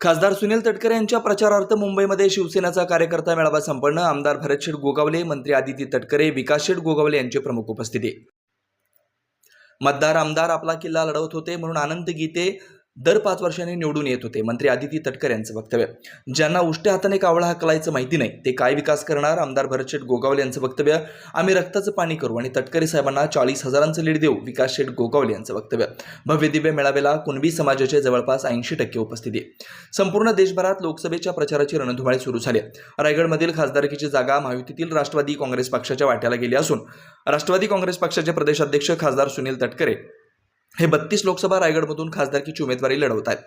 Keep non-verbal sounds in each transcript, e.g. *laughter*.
खासदार सुनील तटकरे यांच्या प्रचारार्थ मुंबईमध्ये शिवसेनेचा कार्यकर्ता मेळावा संपन्न. आमदार भरतशेठ गोगावले मंत्री आदिती तटकरे विकासशेठ गोगावले यांची प्रमुख उपस्थिती. मतदार आमदार आपला किल्ला लढवत होते म्हणून आनंद गीते दर पाच वर्षांनी निवडून येत होते. मंत्री आदिती तटकर यांचं वक्तव्य. ज्यांना उष्ट्या हाताने कावळा हाकलायचं माहिती नाही ते काय विकास करणार? आमदार भरतशेठ गोगावले यांचं वक्तव्य. आम्ही रक्ताचं पाणी करू आणि तटकरे साहेबांना चाळीस हजारांचं लीड देऊ विकास शेठ गोगावले यांचं वक्तव्य. भव्य दिव्य मेळाव्याला कुणबी समाजाचे जवळपास ऐंशी टक्के उपस्थिती संपूर्ण देशभरात लोकसभेच्या प्रचाराची रणधुमाळी सुरू झाली रायगडमधील खासदारकीची जागा महायुतीतील राष्ट्रवादी काँग्रेस पक्षाच्या वाट्याला गेली असून राष्ट्रवादी काँग्रेस पक्षाचे प्रदेशाध्यक्ष खासदार सुनील तटकरे हे बत्तीस लोकसभा रायगडमधून खासदारकीची उमेदवारी लढवत आहेत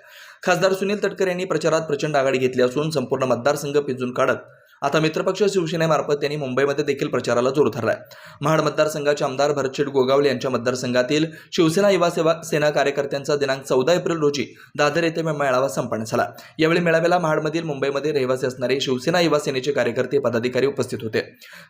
खासदार सुनील तटकरे यांनी प्रचारात प्रचंड आघाडी घेतली असून संपूर्ण मतदारसंघ पिंजून काढत आता मित्रपक्ष शिवसेनेमार्फत त्यांनी मुंबईमध्ये देखील प्रचाराला जोर धरलाय. महाड मतदारसंघाचे आमदार भरचेट गोगावले यांच्या मतदारसंघातील शिवसेना युवा सेवा सेना कार्यकर्त्यांचा दिनांक चौदा एप्रिल रोजी दादर येथे मेळावा संपन्न झाला. यावेळी मेळाव्याला महाडमधील मुंबईमध्ये रहिवासी असणारे शिवसेना युवा सेनेचे कार्यकर्ते पदाधिकारी उपस्थित होते.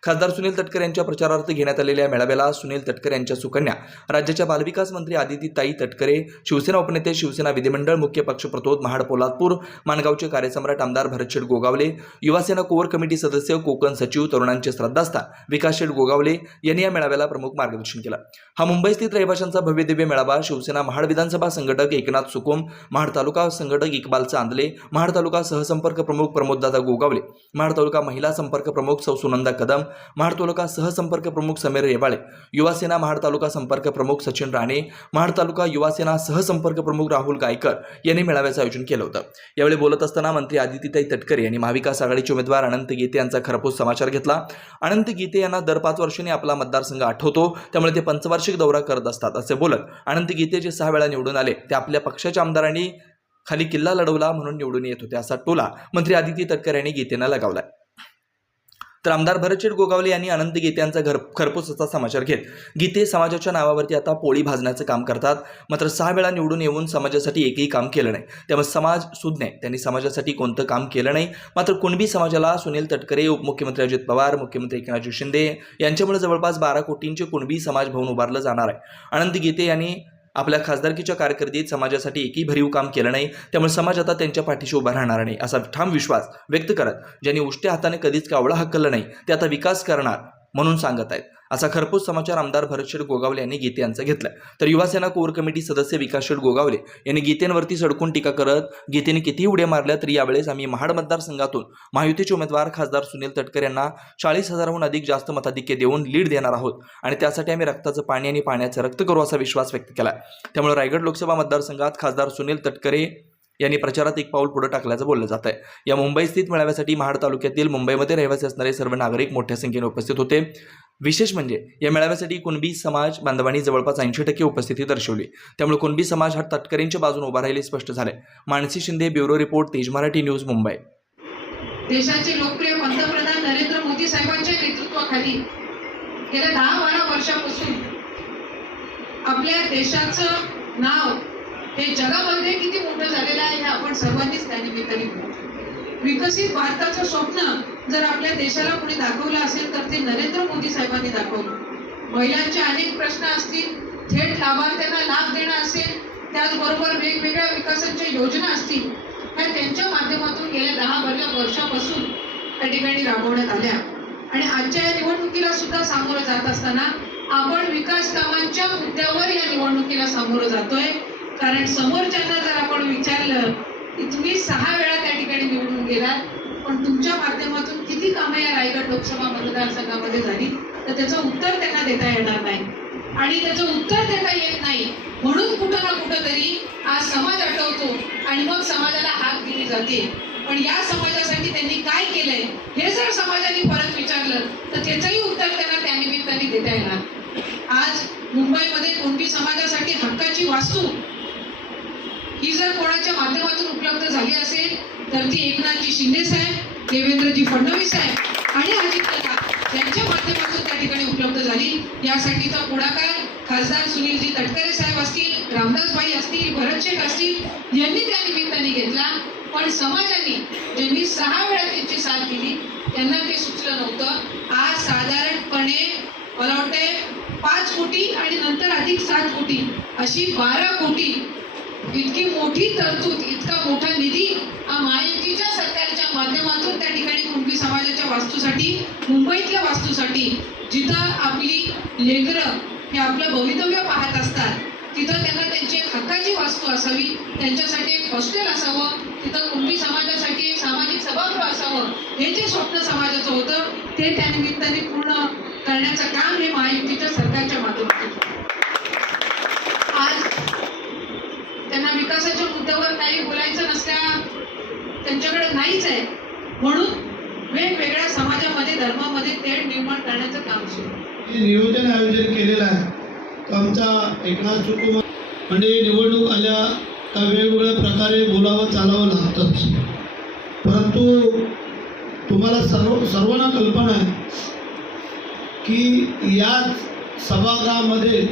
खासदार सुनील तटकर यांच्या प्रचारार्थ घेण्यात आलेल्या या मेळाव्याला सुनील तटकर यांच्या सुकन्या राज्याच्या बालविकास मंत्री आदिती ताई तटकरे शिवसेना उपनेते शिवसेना विधिमंडळ मुख्य पक्षप्रतोद महाड पोलादपूर माणगावचे कार्यसम्राट आमदार भरतशेठ गोगावले युवासेना कोर कमिटी सदस्य कोकण सचिव तरुणांचे श्रद्धास्थान विकासशेठ गोगावले यांनी या मेळाव्याला प्रमुख मार्गदर्शन केलं. हा मुंबई स्थित रहिवाशांचा भव्य दिव्य मेळावा शिवसेना महाड विधानसभा संघटक एकनाथ सुकुम महाड तालुका संघटक इकबाल चांदले महाड तालुका सहसंपर्क प्रमुख प्रमोददादा गोगावले महाड तालुका महिला संपर्क प्रमुख सौ सुनंदा कदम महाड तालुका सहसंपर्क प्रमुख समीर रेबाळे युवासेना महाड तालुका संपर्क प्रमुख सचिन राणे महाड तालुका युवासेना सहसंपर्क प्रमुख राहुल गायकर यांनी मेळाव्याचं आयोजन केलं होतं. यावेळी बोलत असताना मंत्री आदितीताई तटकरे यांनी महाविकास आघाडीचे उमेदवार अनंत गीते यांचा खरपूस समाचार घेतला. अनंत गीते यांना दर पाच वर्षांनी आपला मतदारसंघ आठवतो. त्यामुळे ते पंचवार्षिक दौरा करत असतात असे बोलत अनंत गीते जे सहा वेळा निवडून आले. ते आपल्या पक्षाच्या आमदारांनी खाली किल्ला लढवला म्हणून निवडून येत होते असा टोला मंत्री आदिती तटकर यांनी गीतेनं लगावलाय. तर आमदार भरतशेठ गोगावले यांनी अनंत गीते यांचा घर खरपूस असा समाचार घेत. गीते समाजाच्या नावावरती आता पोळी भाजण्याचं काम करतात. मात्र सहा वेळा निवडून येऊन समाजासाठी एकही काम केलं नाही. त्यामुळे समाज सुज्ञ त्यांनी समाजासाठी कोणतं काम केलं नाही. मात्र कुणबी समाजाला सुनील तटकरे उपमुख्यमंत्री अजित पवार मुख्यमंत्री एकनाथजी शिंदे यांच्यामुळे जवळपास बारा कोटींचे कुणबी समाज भवन उभारलं जाणार आहे. अनंत गीते यांनी आपल्या खासदारकीच्या कारकिर्दीत समाजासाठी एकही भरीव काम केलं नाही त्यामुळे समाज आता त्यांच्या पाठीशी उभा राहणार नाही असा ठाम विश्वास व्यक्त करत ज्यांनी उष्ट्या हाताने कधीच कावळा हक्कलं नाही ते आता विकास करणार म्हणून सांगत आहेत. असा खरपूस समाचार आमदार भरतशेठ गोगावले यांनी गीते यांचा घेतला तर युवासेना कोर कमिटी सदस्य विकासशेठ गोगावले यांनी गीतेंवरती सडकून टीका करत गीतेने कितीही उड्या मारल्या तरी यावेळेस आम्ही महाड मतदारसंघातून महायुतीचे उमेदवार खासदार सुनील तटकर यांना चाळीस हजाराहून अधिक जास्त मताधिक्य देऊन लीड देणार आहोत आणि त्यासाठी आम्ही रक्ताचं पाणी आणि पाण्याचं रक्त करू असा विश्वास व्यक्त केला त्यामुळे रायगड लोकसभा मतदारसंघात खासदार सुनील तटकरे यांनी प्रचारात एक पाऊल पुढे टाकल्याचं बोललं जात आहे. या मुंबई स्थित मेळाव्यासाठी महाड तालुक्यातील मुंबईमध्ये रहिवासी असणारे सर्व नागरिक मोठ्या संख्येने उपस्थित होते. विशेष म्हणजे या मेळाव्यासाठी कुणबी समाज बांधवांनी जवळपास ऐंशी टक्के उपस्थिती दर्शवली. त्यामुळे कुणबी समाज हा तटकरेंच्या बाजून उभा राहिले स्पष्ट झाले. मानसी शिंदे ब्युरो रिपोर्ट तेज मराठी न्यूज मुंबई. देशाचे लोकप्रिय पंतप्रधान नरेंद्र मोदी साहेबांच्या नेतृत्वाखाली गेल्या दहा बारा वर्षापासून आपल्या देशाचं नाव हे जगामध्ये किती मोठं झालेलं आहे हे आपण सर्वांनीच त्या निमित्ताने विकसित भारताचं स्वप्न जर आपल्या देशाला कोणी दाखवलं असेल तर ते नरेंद्र मोदी साहेबांनी दाखवलं. महिलांचे अनेक प्रश्न असतील थेट लाभार्थ्यांना लाभ देणं असेल त्याचबरोबर वेगवेगळ्या विकासाच्या योजना असतील ह्या त्यांच्या माध्यमातून गेल्या दहा बारा वर्षापासून त्या ठिकाणी राबवण्यात आल्या. आणि आजच्या या निवडणुकीला सुद्धा सामोरं जात असताना आपण विकास कामांच्या मुद्द्यावर या निवडणुकीला सामोरं जातोय. कारण समोरच्यांना जर आपण विचारलं तुम्ही सहा वेळा त्या ठिकाणी निवडून गेलात पण तुमच्या माध्यमातून किती कामं या रायगड लोकसभा मतदारसंघामध्ये झाली? तर त्याचं उत्तर त्यांना देता येणार नाही. आणि त्याचं उत्तर देता येत नाही म्हणून कुठं ना कुठं तरी आज समाज आठवतो आणि मग समाजाला हाक दिली जाते. पण या समाजासाठी त्यांनी काय केलंय हे जर समाजाने परत विचारलं तर त्याचंही उत्तर त्यांना त्या निमित्ताने देता येणार. आज मुंबईमध्ये कोणती समाजासाठी हक्काची वास्तू ही जर कोणाच्या माध्यमातून उपलब्ध झाली असेल तर ती एकनाथजी शिंदे साहेब देवेंद्रजी फडणवीस साहेब आणि अजित पवार यांच्या माध्यमातून त्या ठिकाणी उपलब्ध झाली. यासाठीचा पुढाकार खासदार सुनीलजी तटकरे साहेब असतील रामदासबाई असतील भरतशेठ असतील यांनी त्या निमित्ताने घेतला. पण समाजाने ज्यांनी सहा वेळा त्यांची साथ दिली त्यांना ते सुचलं नव्हतं. आज साधारणपणे मला वाटतंय पाच कोटी आणि नंतर अधिक सात कोटी अशी बारा कोटी इतकी मोठी तरतूद इतका मोठा निधी हा महायुतीच्या सरकारच्या माध्यमातून त्या ठिकाणी कुणबी समाजाच्या वास्तूसाठी मुंबईतल्या वास्तूसाठी जिथं आपली लेकर हे आपलं भवितव्य पाहत असतात तिथं त्यांना त्यांची एक हक्काची वास्तू असावी त्यांच्यासाठी एक हॉस्टेल असावं तिथं कुणबी समाजासाठी एक सामाजिक सभागृह असावं हे जे स्वप्न समाजाचं होतं ते त्यानिमित्ताने पूर्ण करण्याचं काम हे महायुतीच्या सरकारच्या माध्यमातून विकासाच्या मुद्द्यावर काही बोलायचं नसल्या त्यांच्याकडे नाहीच आहे. म्हणून वेगवेगळ्या समाजामध्ये धर्मामध्ये तेढ निर्माण करण्याचं काम सुरू नियोजन आयोजन केलेलं आहे. तो आमचा एकनाथ कुटुंब म्हणजे निवडणूक आल्या का वेगवेगळ्या प्रकारे बोलावं चालावं लागतंच. परंतु तुम्हाला सर्व सर्वांना कल्पना आहे की याच सभागृहामध्ये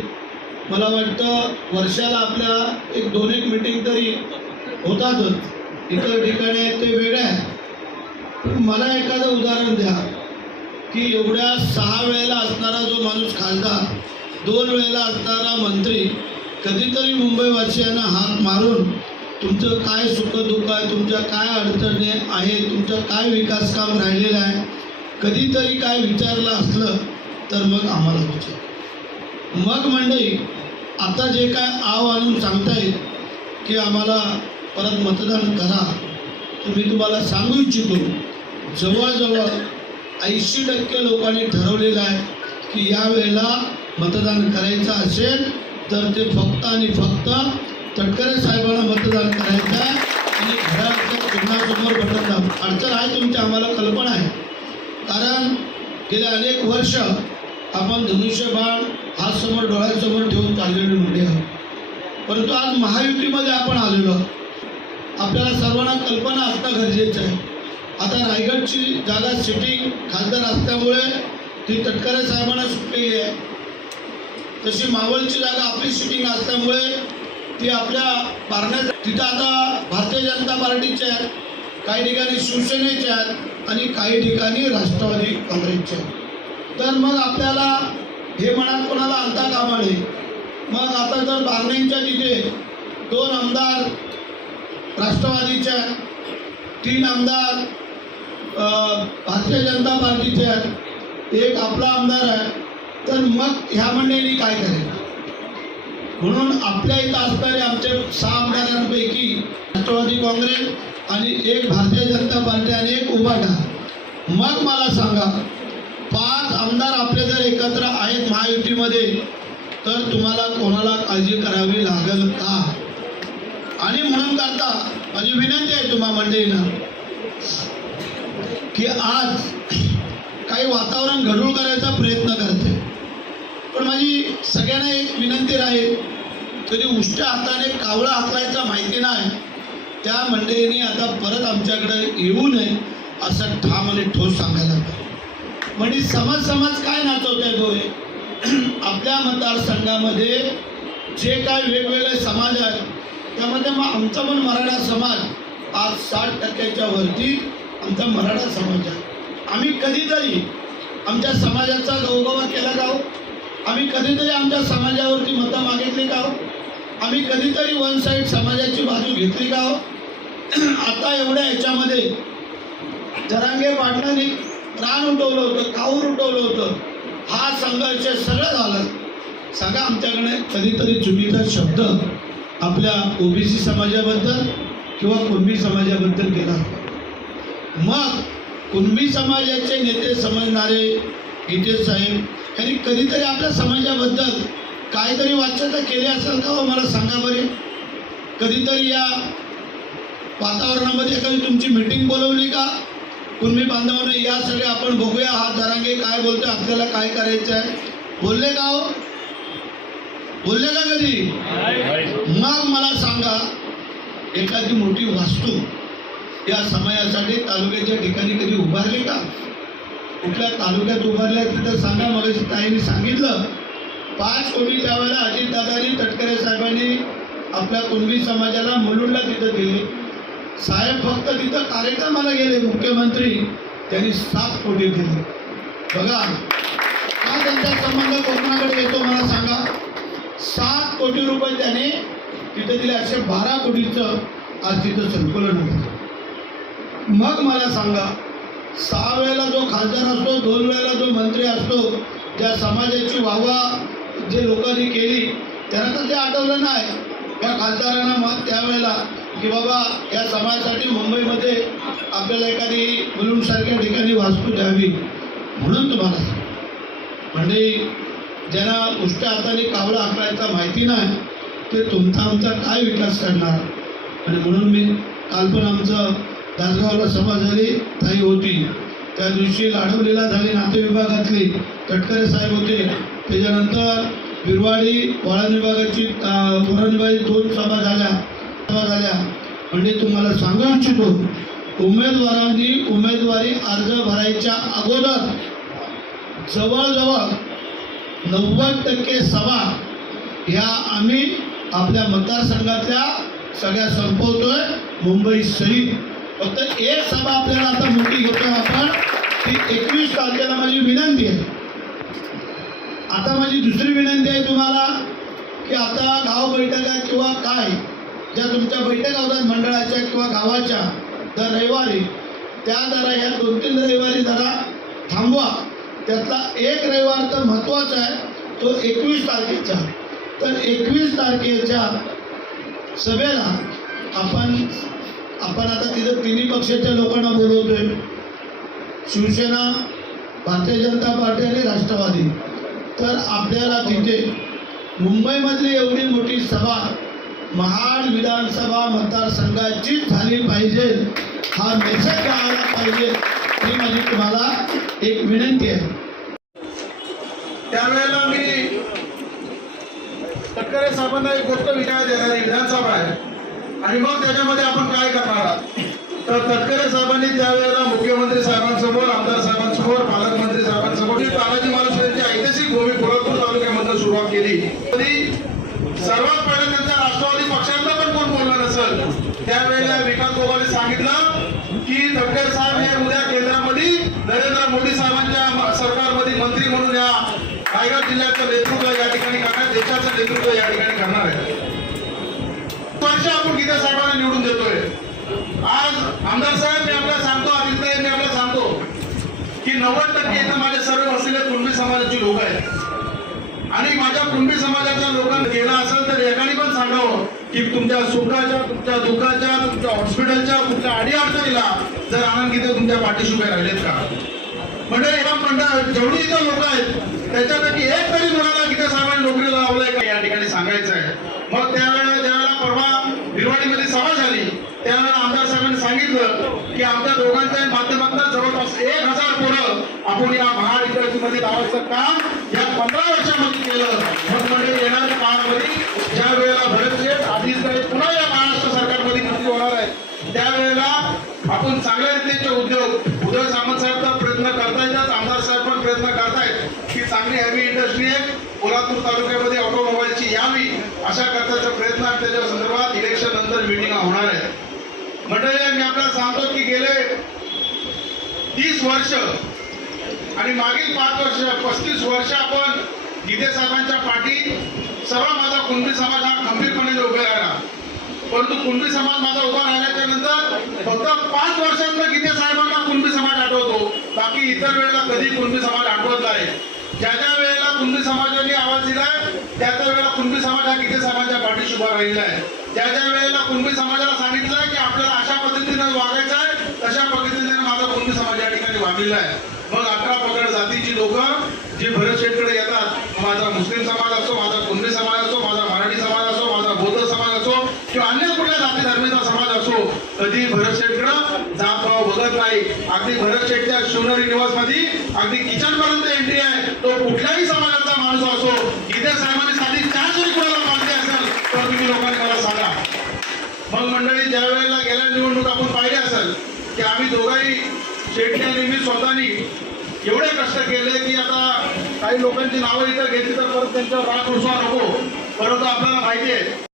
मला वाटतं वर्षाला आपल्या एक दोन एक मिटिंग तरी होतातच. इतर ठिकाणी आहेत ते वेगळे आहे मला एखादं उदाहरण द्या की एवढ्या सहा वेळेला असणारा जो माणूस खासदार दोन वेळेला असणारा मंत्री कधीतरी मुंबईवासियांना हात मारून तुमचं काय सुखदुःख आहे तुमच्या काय अडचणी आहेत तुमचं काय विकास काम राहिलेलं आहे कधीतरी काय विचारलं असलं तर मग आम्हाला विचार. मग मंडळी आता जे काय आव आणून सांगतायत की आम्हाला परत मतदान करा तर मी तुम्हाला सांगू इच्छितो जवळजवळ ऐंशी टक्के लोकांनी ठरवलेलं आहे की या वेळेला मतदान करायचं असेल तर ते फक्त आणि फक्त तटकरे साहेबांना मतदान करायचं आहे आणि घरातल्या कुणासमोर बटन दाब अडचण आहे तुमची आम्हाला कल्पना आहे. कारण गेले अनेक वर्ष आपण धनुष्यबाण आज समोर डोळ्यासमोर ठेवून चाललेली मुले म्हणजे आहोत परंतु आज महायुतीमध्ये आपण आलेलो आहोत. आपल्याला सर्वांना कल्पना असणं गरजेचं आहे. आता रायगडची जागा सिटिंग खासदार असल्यामुळे ती तटकरे साहेबांना सुटलेली आहे. तशी मावळची जागा आपली सिटिंग असल्यामुळे ती आपल्या पारण्यात तिथं आता भारतीय जनता पार्टीचे आहेत. काही ठिकाणी शिवसेनेचे आहेत आणि काही ठिकाणी राष्ट्रवादी काँग्रेसचे आहेत. तर मग आपल्याला हे मनात कोणाला आणता कामा नये. मग आता जर बारणेंच्या तिथे दोन आमदार राष्ट्रवादीच्या तीन आमदार भारतीय जनता पार्टीचे आहेत एक आपला आमदार आहे तर मग ह्या मंडळींनी काय करेल? म्हणून आपल्या इथं असणारे आमचे सहा आमदारांपैकी राष्ट्रवादी काँग्रेस आणि एक भारतीय जनता पार्टी आणि एक उभाटा मग मला सांगा पाच आमदार आपले जर एकत्र आहेत महायुतीमध्ये तर तुम्हाला कोणाला काळजी करावी लागेल का? आणि म्हणून करता माझी विनंती आहे तुम्हा मंडळींना की आज काही वातावरण घडूळ करायचा प्रयत्न करते. पण माझी सगळ्यांना एक विनंती राहील कधी उष्ट्या हाताने कावळा हाकलायचा माहिती नाही त्या मंडळींनी आता परत आमच्याकडे येऊ नये असं ठाम आणि ठोस सांगायला पाहिजे म्हणजे समाज समाज काय नाचवतोय आहे *clears throat* आपल्या मतदारसंघामध्ये जे काय वेगवेगळे समाज आहेत त्यामध्ये मग आमचा पण मराठा समाज आज साठ टक्क्याच्या वरती आमचा मराठा समाज आहे. आम्ही कधीतरी आमच्या समाजाचा गौगवा केला का हो आम्ही कधीतरी आमच्या समाजावरती मतं मागितली का हो आम्ही कधीतरी वन साईड समाजाची बाजू घेतली का हो *clears throat* आता एवढ्या ह्याच्यामध्ये जरांगे पाटलांनी प्राण उठवलं होतं काऊर उठवलं होतं? हा संघर्ष सगळं झालं. सांगा आमच्याकडे कधीतरी चुकीचा शब्द आपल्या ओबीसी समाजाबद्दल किंवा कुणबी समाजाबद्दल केला. मग कुणबी समाजाचे नेते समजणारे गीते साहेब यांनी कधीतरी आपल्या समाजाबद्दल काहीतरी वाच्यता केली असेल का हो? मला सांगा बरे. कधीतरी या वातावरणामध्ये एखादी तुमची मीटिंग बोलवली का? कुणबी बांधवांना या सगळ्या आपण बघूया. हा जरांगे काय बोलतोय आपल्याला काय करायचं आहे? बोलले का हो? बोलले का कधी? मग मला सांगा एखादी मोठी वास्तू या समयासाठी तालुक्याच्या ठिकाणी कधी उभारली का? कुठल्या तालुक्यात उभारल्या तिथं सांगा. मग ताईंनी सांगितलं पाच कोटी त्यावेळेला अजितदादानी तटकरे साहेबांनी आपल्या कुणबी समाजाला मुलुंडला तिथं दिली. साहेब फक्त तिथं कार्यक्रमाला गेले मुख्यमंत्री. त्यांनी सात कोटी दिले. बघा का त्यांचा संबंध कोकणाकडे येतो मला सांगा? सात कोटी रुपये त्याने तिथे दिले असे बारा कोटीचं आज तिथं संकुलन होतं. मग मला सांगा सहा वेळेला जो खासदार असतो दोन वेळेला जो मंत्री असतो ज्या समाजाची वाहवा जे लोकांनी केली त्यांना तर ते आठवलं नाही. या खासदारांना मग त्यावेळेला की बाबा या समाजासाठी मुंबईमध्ये आपल्याला एखादी मुलुंडसारख्या ठिकाणी वास्तू द्यावी म्हणून तुम्हाला म्हणजे ज्यांना उष्ट्या हाताने कावळा आखलायचा माहिती नाही ते तुमचा आमचा काय विकास करणार? आणि म्हणून मी काल पण आमचं दासगावला सभा झाली ताई होती. त्या दिवशी लाडवलीला झाली नाते विभागातली. तटकरे साहेब होते. त्याच्यानंतर बिरवाडी वळण विभागाची अं, विभागाची दोन सभा झाल्या. झाल्या. म्हणजे तुम्हाला सांगू इच्छितो उमेदवारांनी उमेदवारी अर्ज भरायच्या अगोदर जवळजवळ नव्वद टक्के सभा ह्या आम्ही आपल्या मतदारसंघातल्या सगळ्या संपवतोय मुंबई सहित. फक्त एक सभा आपल्याला आता मोठी घेतोय आपण ती एकवीस तारखेला माझी विनंती आहे. आता माझी दुसरी विनंती आहे तुम्हाला की आता गाव बैठका किंवा काय ज्या तुमच्या बैठक होतात मंडळाच्या किंवा गावाच्या दर रविवारी त्या जरा ह्या दोन तीन रविवारी जरा थांबवा. त्यातला एक रविवार तर महत्त्वाचा आहे तो एकवीस तारखेचा तर एकवीस तारखेच्या सभेला आपण आपण आता तिथं तिन्ही पक्षाच्या लोकांना बोलवतोय. शिवसेना भारतीय जनता पार्टी आणि राष्ट्रवादी. तर आपल्याला तिथे मुंबईमधली एवढी मोठी सभा महाड विधानसभा मतदारसंघाचीच झाली पाहिजे. हा मेसेज द्यायला पाहिजे. ही माझी तुम्हाला एक विनंती आहे. त्यावेळेला मी तटकरे साहेबांना एक गोष्ट विचार देणारी विधानसभा आहे. आणि मग त्याच्यामध्ये आपण काय करणार आहात? तर तटकरे साहेबांनी त्यावेळेला मुख्यमंत्री साहेबांसमोर आमदार साहेबांसमोर ही तानाजी मालुसरे यांची ऐतिहासिक भूमी कोल्हापूर तालुक्यामधनं सुरुवात केली तरी सर्वात पहिले त्यांच्या राष्ट्रवादी पक्षातलं पण कोण बोललं नसेल त्यावेळेला विकास गोगाने सांगितलं की तटकरे साहेब हे उद्या केंद्रामध्ये नरेंद्र मोदी साहेबांच्या म- सरकारमध्ये मंत्री म्हणून या रायगड जिल्ह्याचं नेतृत्व या ठिकाणी करणार देशाचं नेतृत्व या ठिकाणी करणार आहे. वर्ष आपण गीता साहेबांना निवडून देतोय. आज आमदार साहेब मी आपल्याला सांगतो आदित्य मी आपल्याला सांगतो की नव्वद टक्के इथं माझे सर्व असलेले कुणबी समाजाची लोक आहेत. आणि माझ्या कुणबी समाजाच्या लोकांना गेला असेल तर एकाने पण सांगावं की तुमच्या सुखाच्या तुमच्या दुःखाच्या तुमच्या हॉस्पिटलच्या तुमच्या अडीअडचणीला जर आनंद गीते तुमच्या पाठीशी उभे राहिलेत का? म्हणजे एका मंडळ जेवढी इथं लोक आहेत त्याच्यापैकी एक तरी मुलाला गीता साहेबांनी नोकरीला लावलंय का? सांगायचं आहे. मग त्यावेळेला ज्यावेळेला परवा भिरवाडीमध्ये सभा झाली त्यावेळेला आमदार साहेबांनी सांगितलं की आमच्या दोघांच्या माध्यमातून जवळपास एक हजार पोरं आपण या महाड इंडस्ट्रीमध्ये लावायचं काम या पंधरा वर्षामध्ये केलं. मग म्हणजे येणाऱ्या काळामध्ये ज्या वेळेला भरत आधीच काही पुन्हा या महाराष्ट्र सरकारमध्ये मंत्री होणार आहे त्यावेळेला आपण चांगल्या रीतीचे उद्योग उदय सामंत साहेब तर प्रयत्न करतायतच आमदार साहेब पण प्रयत्न करतायत की चांगली हॅवी इंडस्ट्री आहे. कोल्हापूर तालुक्यामध्ये ऑटोमोबाईलची यावी अशा करताचा प्रयत्न त्याच्या संदर्भात इलेक्शन नंतर मिटिंग होणार आहेत मंडळी मी आपल्याला सांगतो की गेले तीस वर्ष आणि मागील पाच वर्ष पस्तीस वर्ष आपण गीते साहेबांच्या पाठी सर्व माझा कुणबी समाज हा खंबीरपणे उभे राहिला. परंतु कुणबी समाज माझा उभा राहिल्याच्या नंतर फक्त पाच वर्षांत गीते साहेबांना कुणबी समाज आठवतो. बाकी इतर वेळेला कधी कुणबी समाज आठवत नाही. ज्या ज्या वेळेला कुणबी समाजाने आवाज दिलाय त्या त्या वेळेला कुणबी समाज हा किती साहेबांच्या पाठीशी उभा राहिलेला आहे. त्या ज्या वेळेला कुणबी समाजाला सांगितलं की आपल्याला अशा पद्धतीने वागायचं आहे तशा पद्धतीने माझा कुणबी समाज या ठिकाणी वागलेला आहे. मग अठरा पगड जातीची लोक जी भरत शेठकडे येतात माझा मुस्लिम समाज असो माझा कुणबी समाज असो माझा मराठी समाज असो माझा बौद्ध समाज असो किंवा अन्य कुठल्या जाती धर्मीचा समाज असो कधी भरत शेठकडं जात भाव बघत नाही अगदी भरत शेठच्या शिवनेरी निवासमध्ये. अगदी किचन पर्यंत एंट्री आहे. तो कुठल्याही समाजाचा माणूस असो इथे साहेबांनी साधी चहा जरी कुणाला मानली असेल तर तुम्ही लोकांनी मला सांगा. मग मंडळी ज्या वेळेला गेल्या निवडणूक आपण पाहिली असेल की आम्ही दोघाही शेट्टी आणि मी स्वतःनी एवढे कष्ट केले की आता काही लोकांची नावं इथं घेतली तर परत त्यांच्यावर राग रुसवा नको. परंतु आपल्याला माहिती आहे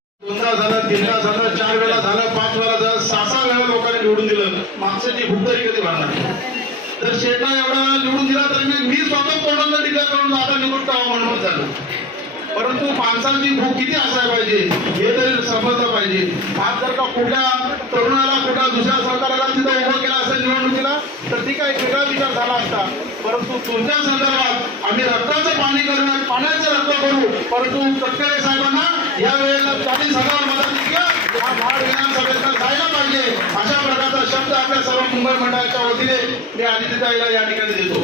दोनदा झालं तीनदा झालं चार वेळा झालं पाच वेळा झालं सहा सहा वेळा लोकांनी निवडून दिलं. माणसाची भूकदारी कधी वाढणार तर शेटा एवढा निवडून दिला तर मी मी स्वतः कोणाला डिक्लेअर करून आता निवडून टावा म्हणून झालं परंतु माणसांची भूक किती असायला पाहिजे हे तरी समजलं पाहिजे. आज जर का कुठल्या तरुणाला कुठल्या दुसऱ्या सरकाराला तिथं उभं केलं असेल निवडणुकीला तर ठीक आहे असता. परंतु तुमच्या संदर्भात आम्ही रक्ताचं पाणी करून पाण्याचं रक्त करू परंतु तटकरे साहेबांना या वेळेला चाळीस हजार मदत हा महाड विधानसभेचा जायला पाहिजे. अशा प्रकारचा शब्द आपल्या सर्व मुंबई मंडळाच्या वतीने मी आदित्यताईला या ठिकाणी देतो.